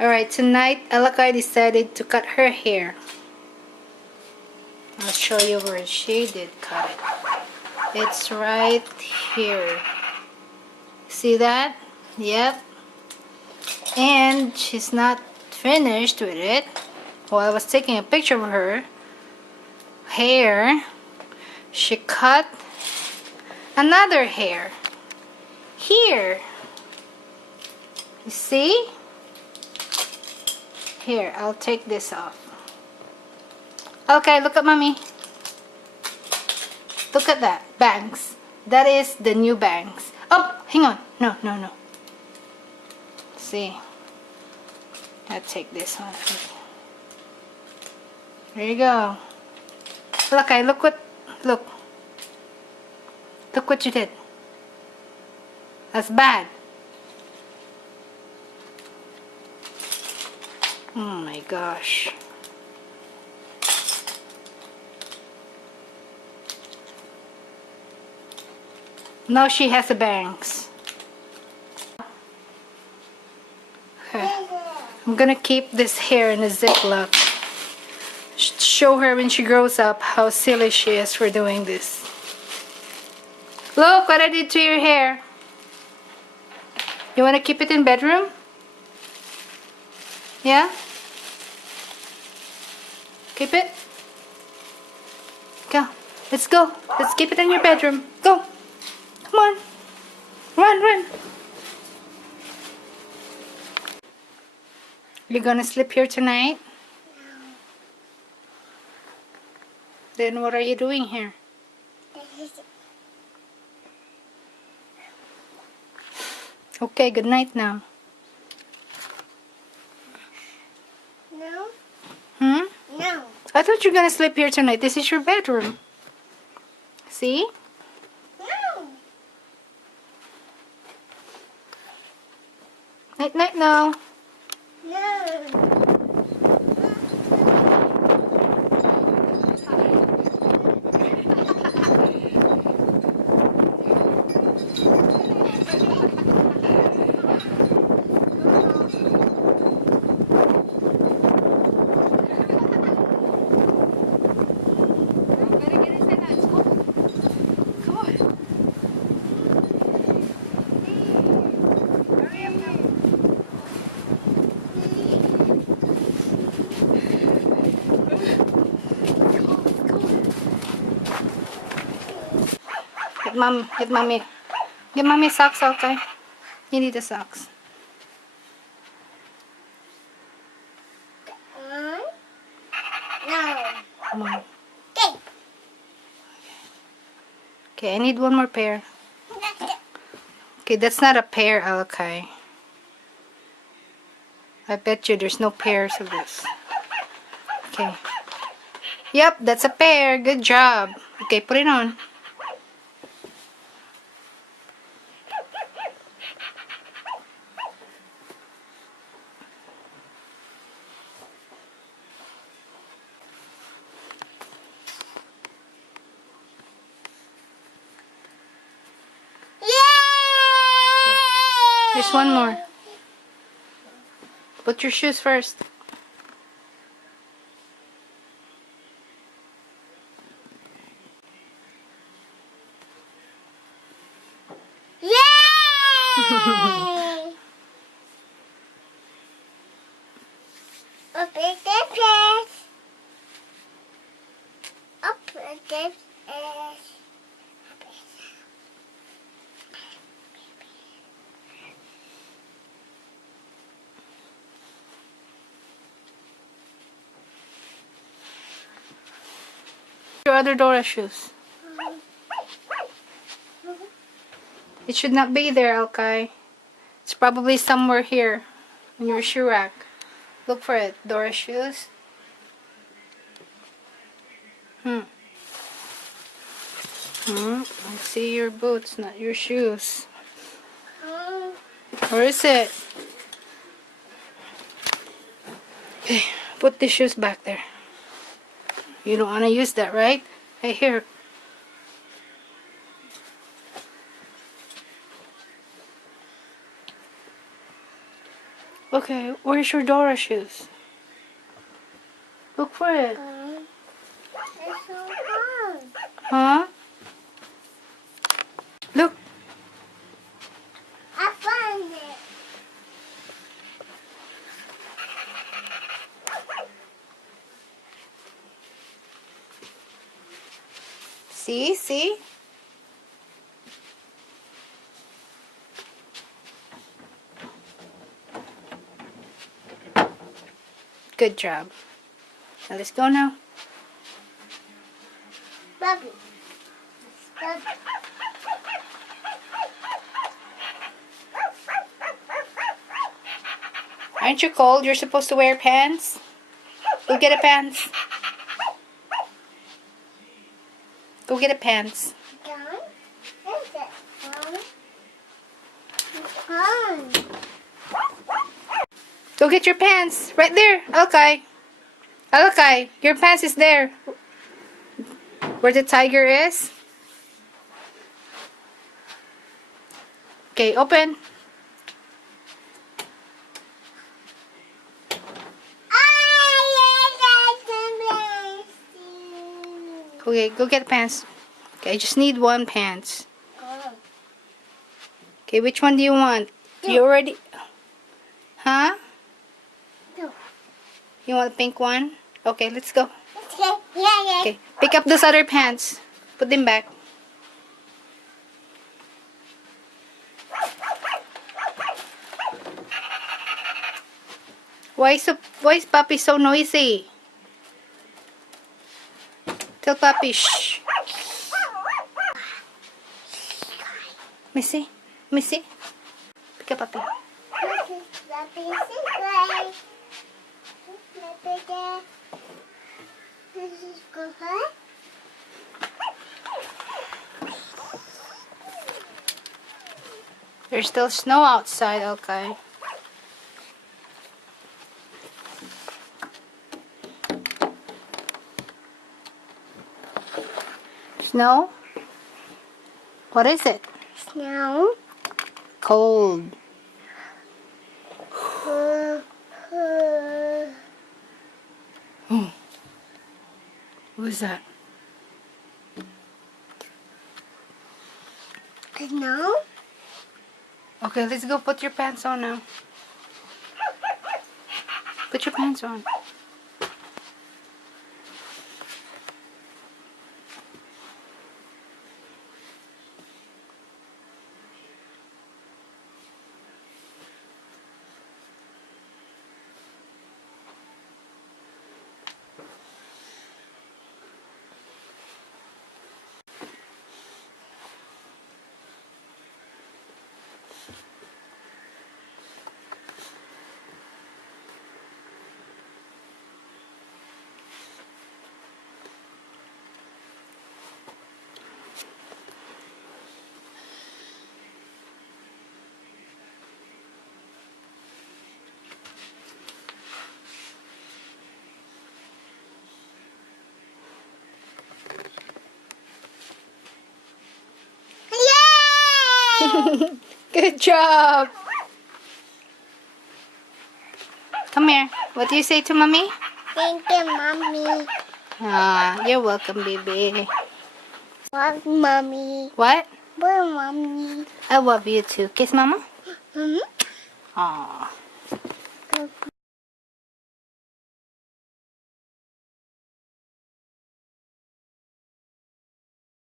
Alright, tonight Alakai decided to cut her hair. I'll show you where she did cut it. It's right here. See that? Yep. And she's not finished with it. While I was taking a picture of her hair, she cut another hair here. You see? Here, I'll take this off. Okay, look at mommy. Look at that. Bangs. That is the new bangs. Oh, hang on. No, no, no. See? I'll take this one. There you go. Okay, look what you did. That's bad. Oh my gosh. Now she has the bangs. Okay. I'm gonna keep this hair in a ziploc. Show her when she grows up how silly she is for doing this. Look what I did to your hair. You wanna keep it in bedroom? Yeah? Keep it? Go. Let's go. Let's keep it in your bedroom. Go. Come on. Run, run. You gonna sleep here tonight? No. Then what are you doing here? Okay, good night now. No. Hmm? No. I thought you were gonna sleep here tonight. This is your bedroom. See? No. Night night now. No. Get mommy. Get mommy socks, okay? You need the socks. No. Come on. Okay. Okay, I need one more pair. Okay, that's not a pair, Alakai. I bet you there's no pairs of this. Okay. Yep, that's a pair. Good job. Okay, put it on. There's one more. Put your shoes first. Yay! Open the press. Open the press. Your other Dora shoes. It should not be there, Alkai. It's probably somewhere here in your shoe rack. Look for it. Dora shoes. I see your boots, not your shoes. Where is it? Okay, put the shoes back there. You don't want to use that, right? Hey, here. Okay, where's your Dora shoes? Look for it. It's so hard. Huh? Look. I found it. See? Good job. Now let's go now. Bubby. Bubby. Aren't you cold? You're supposed to wear pants. Go get a pants. Go get a pants. Gone? Where's it? Gone? It's gone. Go get your pants. Right there. Okay. Okay. Your pants is there. Where the tiger is. Okay, open. Okay, go get pants. Okay, I just need one pants. Okay, which one do you want? You already... Huh? No. You want the pink one? Okay, let's go. Okay. Yeah. Okay, pick up those other pants. Put them back. Why is Puppy so noisy? Tell Puppy, shh. Missy. Pick up Puppy. There's still snow outside, okay. Snow? What is it? Snow. Cold. Who's that? Snow? Okay, let's go put your pants on now. Put your pants on. Yay! Good job. Come here. What do you say to Mommy? Thank you, Mommy. Ah, you're welcome, baby. Love Mommy. What? Bye, Mommy. I love you too. Kiss Mama. Mm-hmm. Aw.